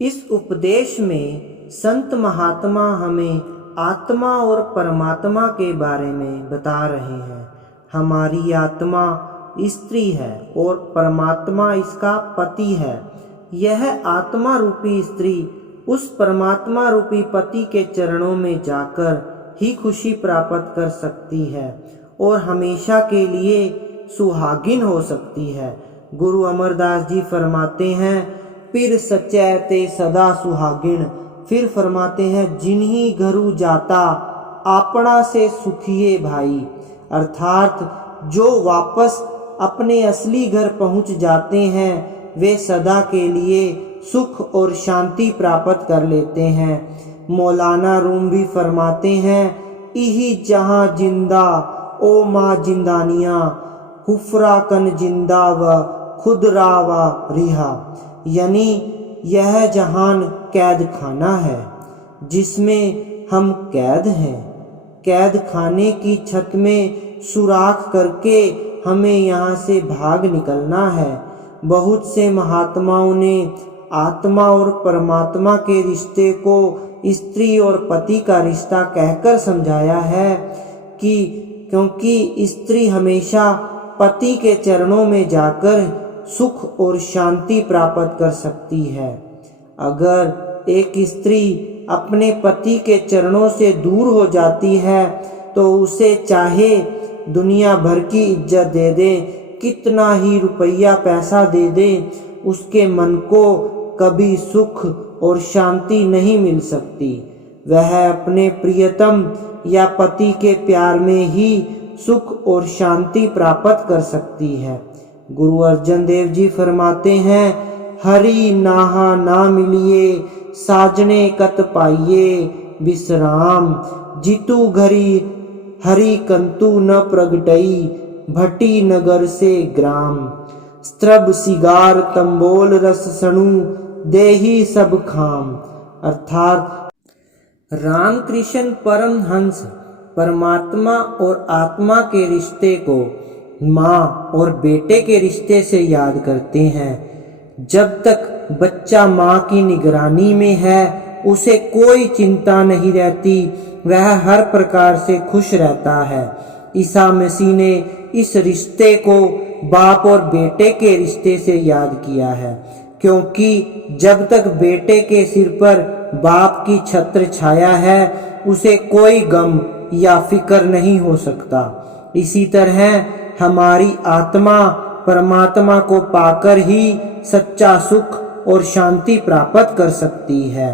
इस उपदेश में संत महात्मा हमें आत्मा और परमात्मा के बारे में बता रहे हैं। हमारी आत्मा स्त्री है और परमात्मा इसका पति है। यह आत्मा रूपी स्त्री उस परमात्मा रूपी पति के चरणों में जाकर ही खुशी प्राप्त कर सकती है और हमेशा के लिए सुहागिन हो सकती है। गुरु अमरदास जी फरमाते हैं, फिर सचै ते सदा सुहागिन। फिर फरमाते हैं, जिन्हीं घरू जाता आपना से सुखिए भाई। अर्थात जो वापस अपने असली घर पहुंच जाते हैं वे सदा के लिए सुख और शांति प्राप्त कर लेते हैं। मौलाना रूम भी फरमाते हैं, इही जहां जिंदा ओ माँ जिंदानिया, हुफरा कन जिंदा व खुदरा व रिहा। यानी यह जहान कैद खाना है जिसमें हम कैद हैं। कैद खाने की छत में सुराख करके हमें यहाँ से भाग निकलना है। बहुत से महात्माओं ने आत्मा और परमात्मा के रिश्ते को स्त्री और पति का रिश्ता कहकर समझाया है कि क्योंकि स्त्री हमेशा पति के चरणों में जाकर सुख और शांति प्राप्त कर सकती है। अगर एक स्त्री अपने पति के चरणों से दूर हो जाती है तो उसे चाहे दुनिया भर की इज्जत दे दे, कितना ही रुपया पैसा दे दे, उसके मन को कभी सुख और शांति नहीं मिल सकती। वह अपने प्रियतम या पति के प्यार में ही सुख और शांति प्राप्त कर सकती है। गुरु अर्जन देव जी फरमाते हैं, हरि नाहा ना मिलिए साजने कत पाइये विश्राम। जितु घरी हरि कंतु न प्रगटई, भट्टी नगर से ग्राम। स्त्रब सिगार तंबोल रस सणु, देही सब खाम। अर्थात रामकृष्ण परमहंस परमात्मा और आत्मा के रिश्ते को माँ और बेटे के रिश्ते से याद करते हैं। जब तक बच्चा माँ की निगरानी में है उसे कोई चिंता नहीं रहती, वह हर प्रकार से खुश रहता है। ईसा मसीह ने इस रिश्ते को बाप और बेटे के रिश्ते से याद किया है, क्योंकि जब तक बेटे के सिर पर बाप की छत्र छाया है उसे कोई गम या फिक्र नहीं हो सकता। इसी तरह हमारी आत्मा परमात्मा को पाकर ही सच्चा सुख और शांति प्राप्त कर सकती है।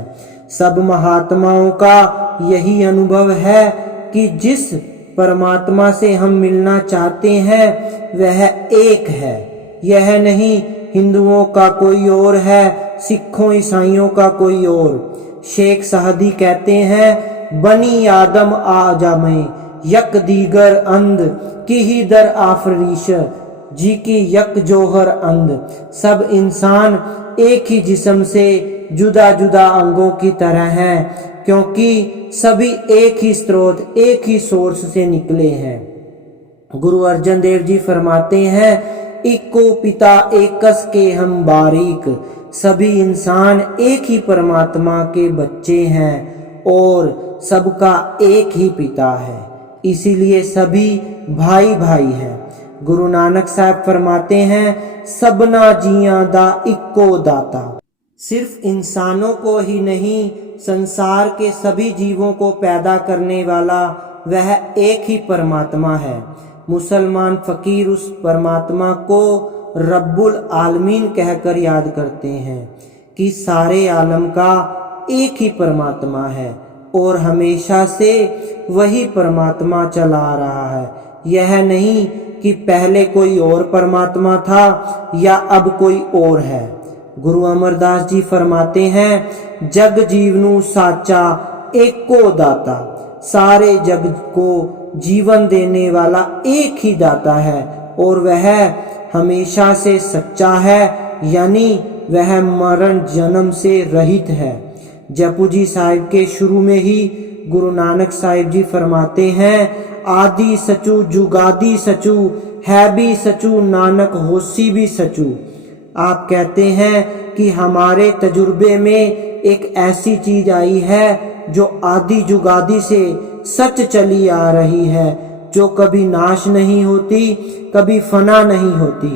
सब महात्माओं का यही अनुभव है कि जिस परमात्मा से हम मिलना चाहते हैं वह एक है। यह नहीं हिंदुओं का कोई और है, सिखों ईसाइयों का कोई और। शेख सादी कहते हैं, बनी आदम आ जामे यक दीगर अंध की ही दर आफरीश जी की यक जोहर अंध। सब इंसान एक ही जिस्म से जुदा जुदा अंगों की तरह हैं, क्योंकि सभी एक ही स्रोत एक ही सोर्स से निकले हैं। गुरु अर्जन देव जी फरमाते हैं, इको पिता एकस के हम बारीक। सभी इंसान एक ही परमात्मा के बच्चे हैं और सबका एक ही पिता है, इसीलिए सभी भाई भाई हैं। गुरु नानक साहब फरमाते हैं, सबना जिया दा इक्को दाता। सिर्फ इंसानों को ही नहीं, संसार के सभी जीवों को पैदा करने वाला वह एक ही परमात्मा है। मुसलमान फकीर उस परमात्मा को रब्बुल आलमीन कहकर याद करते हैं कि सारे आलम का एक ही परमात्मा है और हमेशा से वही परमात्मा चला रहा है। यह नहीं कि पहले कोई और परमात्मा था या अब कोई और है। गुरु अमरदास जी फरमाते हैं, जग जीवनु साचा एको दाता। सारे जग को जीवन देने वाला एक ही दाता है और वह हमेशा से सच्चा है, यानी वह मरण जन्म से रहित है। जपू जी साहिब के शुरू में ही गुरु नानक साहिब जी फरमाते हैं, आदि सचू जुगादी सचू है भी सचू, नानक होसी भी सचू। आप कहते हैं कि हमारे तजुर्बे में एक ऐसी चीज आई है जो आदि जुगादि से सच चली आ रही है, जो कभी नाश नहीं होती, कभी फना नहीं होती।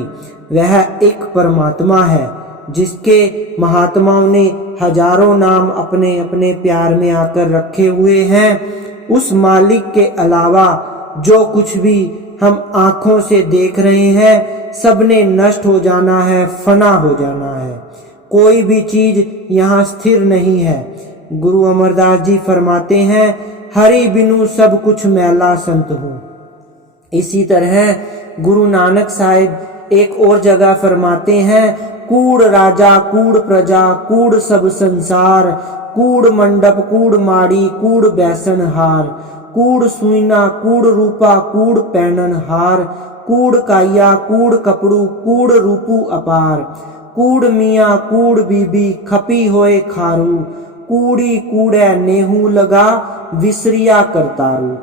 वह एक परमात्मा है जिसके महात्माओं ने हजारों नाम अपने अपने प्यार में आकर रखे हुए हैं। उस मालिक के अलावा जो कुछ भी हम आँखों से देख रहे हैं सबने नष्ट हो जाना है, फना हो जाना है। कोई भी चीज यहाँ स्थिर नहीं है। गुरु अमरदास जी फरमाते हैं, हरि बिनु सब कुछ मैला संत हूँ। इसी तरह गुरु नानक साहिब एक और जगह फरमाते हैं, कूड़ राजा कूड़ प्रजा कूड़ सब संसार, कूड़ मंडप कूड़ माड़ी कूड़ बैसन हार, कूड़ सुईना कूड़ रूपा कूड़ पैनन हार, कूड़ काया कूड़ कपड़ू कूड़ रूपू अपार, कूड़ मियाँ कूड़ बीबी खपी होए खारू, कूड़ी कूड़े नेहू लगा विसरिया करतारू,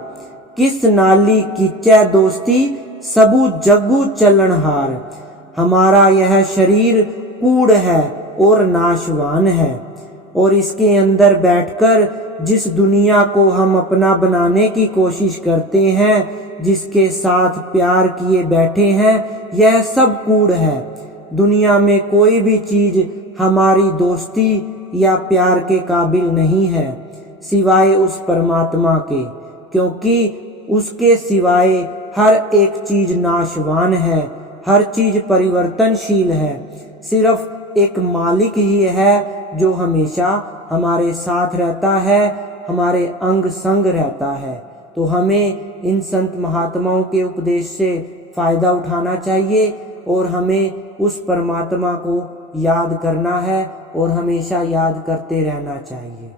किस नाली कीचै दोस्ती सबू जग्गू चलनहार। हमारा यह शरीर कूड़ है और नाशवान है, और इसके अंदर बैठकर जिस दुनिया को हम अपना बनाने की कोशिश करते हैं, जिसके साथ प्यार किए बैठे हैं, यह सब कूड़ है। दुनिया में कोई भी चीज हमारी दोस्ती या प्यार के काबिल नहीं है सिवाय उस परमात्मा के, क्योंकि उसके सिवाय हर एक चीज नाशवान है, हर चीज परिवर्तनशील है। सिर्फ एक मालिक ही है जो हमेशा हमारे साथ रहता है, हमारे अंग संग रहता है। तो हमें इन संत महात्माओं के उपदेश से फायदा उठाना चाहिए और हमें उस परमात्मा को याद करना है और हमेशा याद करते रहना चाहिए।